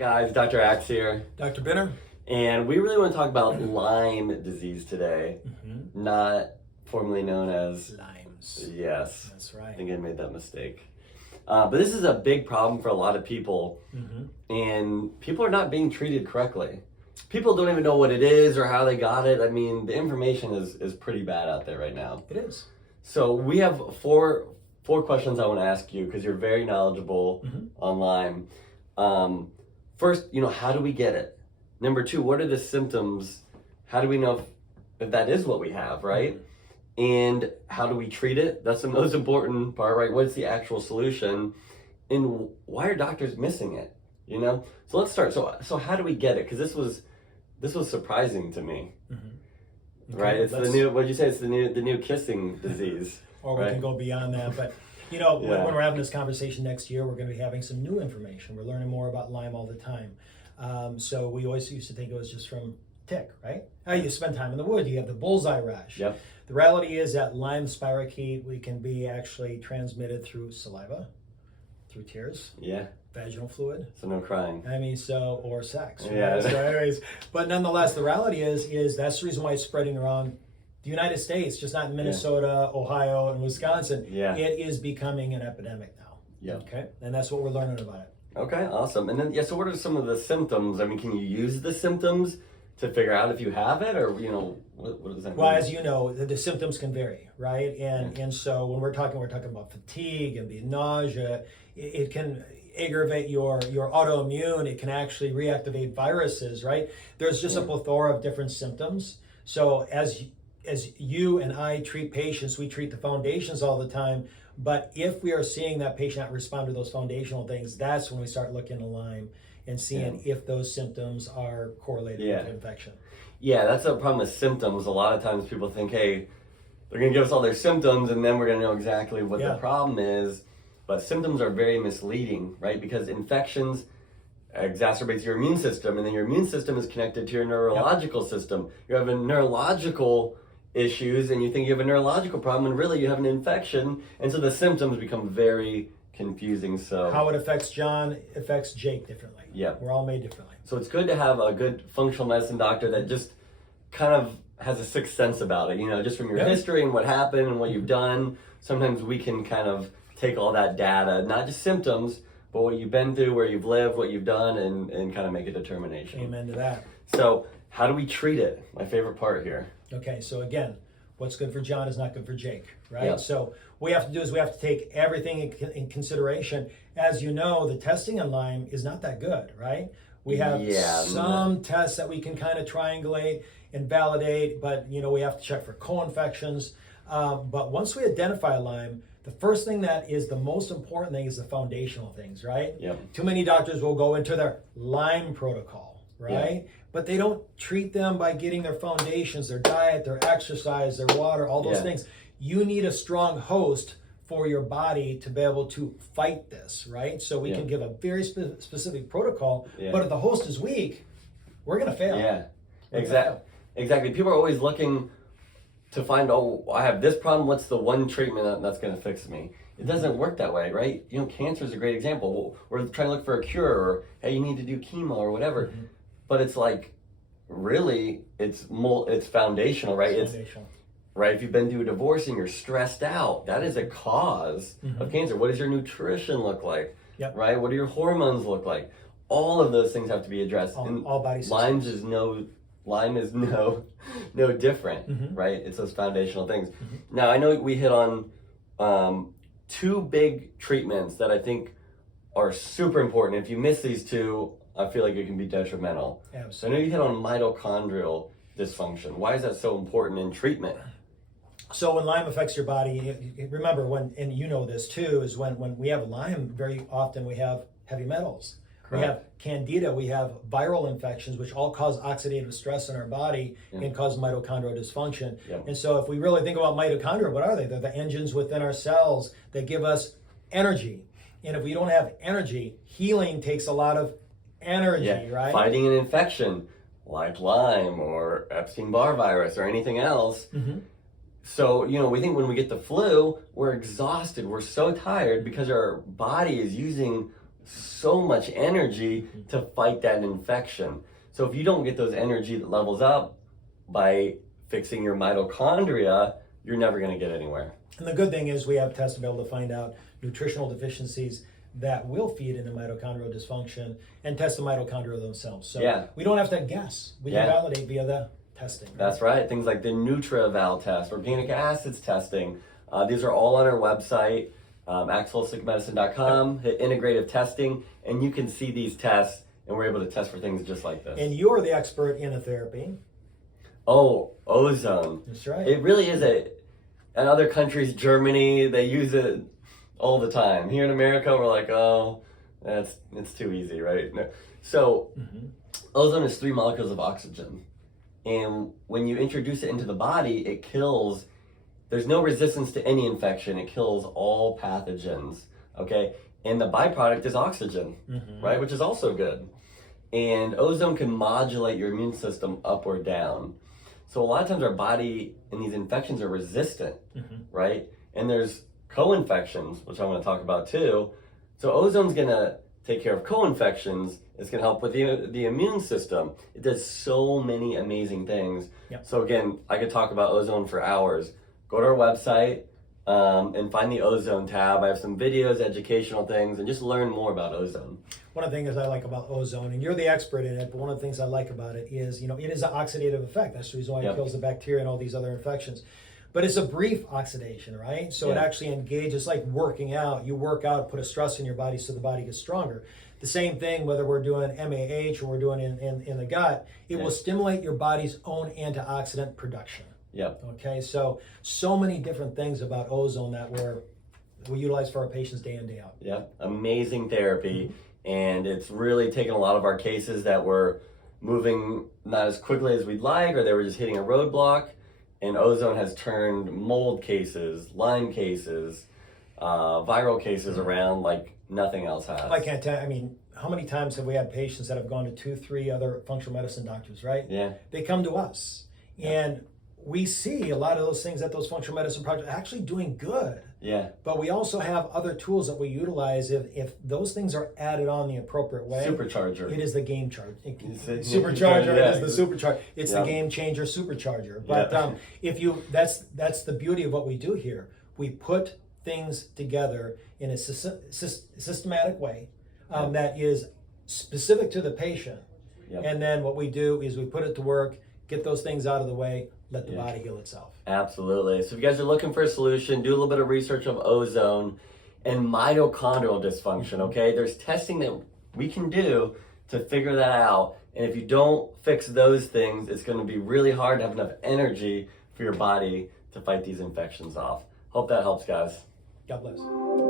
Guys, Dr. Axe here, Dr. Benner? and we really want to talk about Lyme disease today, not formerly known as Lyme's. Yes. That's I right. think I made that mistake. But this is a big problem for a lot of people, and people are not being treated correctly. People don't even know what it is or how they got it. I mean, the information is pretty bad out there right now. It is. So we have four questions I want to ask you because you're very knowledgeable on Lyme. First, how do we get it? Number two, what are the symptoms? How do we know if that is what we have, right? And how do we treat it? That's the most important part, right? What's the actual solution? And why are doctors missing it? So let's start. So how do we get it? Because this was surprising to me. Okay, right? It's the new. What'd you say? It's the new kissing disease. Or we can go beyond that. But when we're having this conversation next year, we're going to be having some new information. We're learning more about Lyme all the time. So we always used to think it was just from tick, right? You spend time in the wood, you have the bullseye rash. Yep. The reality is that Lyme spirochete we can be actually transmitted through saliva, through tears. Yeah. Vaginal fluid. So no crying. Or sex. Right? Yeah. So anyways, but nonetheless, the reality is that's the reason why it's spreading around the United States, just not in Minnesota, Ohio, and Wisconsin. Yeah. It is becoming an epidemic now. Yeah. Okay. And that's what we're learning about it. Okay, awesome. And then, so what are some of the symptoms? I mean, can you use the symptoms to figure out if you have it, or, what does that mean? Well, as you know, the symptoms can vary, right? And so when we're talking about fatigue and the nausea. It can aggravate your autoimmune. It can actually reactivate viruses, right? There's just a plethora of different symptoms. So as you and I treat patients, we treat the foundations all the time. But if we are seeing that patient not respond to those foundational things, that's when we start looking at Lyme and seeing if those symptoms are correlated with infection. Yeah, that's a problem with symptoms. A lot of times people think, hey, they're going to give us all their symptoms and then we're going to know exactly what the problem is. But symptoms are very misleading, right? Because infections exacerbates your immune system, and then your immune system is connected to your neurological system. You have a neurological issues and you think you have a neurological problem and really you have an infection, and so the symptoms become very confusing. So how it affects John affects Jake differently. Yeah, we're all made differently. So it's good to have a good functional medicine doctor that just kind of has a sixth sense about it, just from your history and what happened and what you've done. Sometimes we can kind of take all that data, not just symptoms, but what you've been through, where you've lived, what you've done, and kind of make a determination. Amen to that. So how do we treat it? My favorite part here. Okay, so again, what's good for John is not good for Jake, right? Yep. So what we have to do is we have to take everything in consideration. As you know, the testing on Lyme is not that good, right? We have some tests that we can kind of triangulate and validate, but we have to check for co-infections. But once we identify Lyme, the first thing that is the most important thing is the foundational things, right? Yep. Too many doctors will go into their Lyme protocol, right? Yep. But they don't treat them by getting their foundations, their diet, their exercise, their water, all those things. You need a strong host for your body to be able to fight this, right? So we can give a very specific protocol, but if the host is weak, we're going to fail. Yeah, exactly. People are always looking to find, I have this problem, what's the one treatment that's going to fix me? It doesn't work that way, right? Cancer is a great example. We're trying to look for a cure, or hey, you need to do chemo or whatever. But it's like, really, it's foundational, right? It's foundational. Right, if you've been through a divorce and you're stressed out, that is a cause of cancer. What does your nutrition look like? Yep. Right? What do your hormones look like? All of those things have to be addressed. All body systems. Lyme is no different, right? It's those foundational things. Now, I know we hit on two big treatments that I think are super important. If you miss these two, I feel like it can be detrimental. Absolutely. So I know you hit on mitochondrial dysfunction. Why is that so important in treatment? So when Lyme affects your body, remember and you know this too, is when we have Lyme, very often we have heavy metals. Correct. We have candida, we have viral infections, which all cause oxidative stress in our body and cause mitochondrial dysfunction. Yep. And so if we really think about mitochondria, what are they? They're the engines within our cells that give us energy. And if we don't have energy, healing takes a lot of energy, right? Fighting an infection like Lyme or Epstein-Barr virus or anything else. So, we think when we get the flu, we're exhausted. We're so tired because our body is using so much energy to fight that infection. So if you don't get those energy levels up by fixing your mitochondria, you're never going to get anywhere. And the good thing is we have tests to be able to find out nutritional deficiencies that will feed into mitochondrial dysfunction and test the mitochondria themselves. So we don't have to guess. We can validate via the testing. Right? That's right. Things like the NutriEval test, organic acids testing. These are all on our website, axeholisticmedicine.com. Hit integrative testing, and you can see these tests, and we're able to test for things just like this. And you're the expert in a therapy. Oh, Ozone. That's right. It really is in other countries, Germany, they use it all the time. Here in America, we're like, oh, it's too easy, right? No. So, ozone is 3 molecules of oxygen. And when you introduce it into the body, it kills, there's no resistance to any infection. It kills all pathogens, okay? And the byproduct is oxygen, right? Which is also good. And ozone can modulate your immune system up or down. So a lot of times our body and these infections are resistant, right? And there's co-infections, which I want to talk about too. So ozone's gonna take care of co-infections. It's gonna help with the immune system. It does so many amazing things. So again, I could talk about ozone for hours. Go to our website and find the ozone tab. I have some videos, educational things, and just learn more about ozone. One of the things I like about ozone, and you're the expert in it, but one of the things I like about it is, it is an oxidative effect. That's the reason why it kills the bacteria and all these other infections. But it's a brief oxidation, right? So it actually engages, like working out. You work out, put a stress in your body so the body gets stronger. The same thing, whether we're doing MAH or we're doing in the gut, it will stimulate your body's own antioxidant production. Okay, so many different things about ozone that we utilize for our patients day in, day out. Amazing therapy. And it's really taken a lot of our cases that were moving not as quickly as we'd like, or they were just hitting a roadblock. And ozone has turned mold cases, Lyme cases, viral cases around like nothing else has. I can't tell. I mean, how many times have we had patients that have gone to 2, 3 other functional medicine doctors, right? They come to us, and we see a lot of those things that those functional medicine projects are actually doing good. But we also have other tools that we utilize if those things are added on the appropriate way. Supercharger. It is the game charger. Supercharger. It is the supercharger. It's the game changer supercharger. But that's the beauty of what we do here. We put things together in a systematic way that is specific to the patient. And then what we do is we put it to work, get those things out of the way, let the body heal itself. Absolutely. So if you guys are looking for a solution, do a little bit of research of ozone and mitochondrial dysfunction, okay? There's testing that we can do to figure that out. And if you don't fix those things, it's going to be really hard to have enough energy for your body to fight these infections off. Hope that helps, guys. God bless.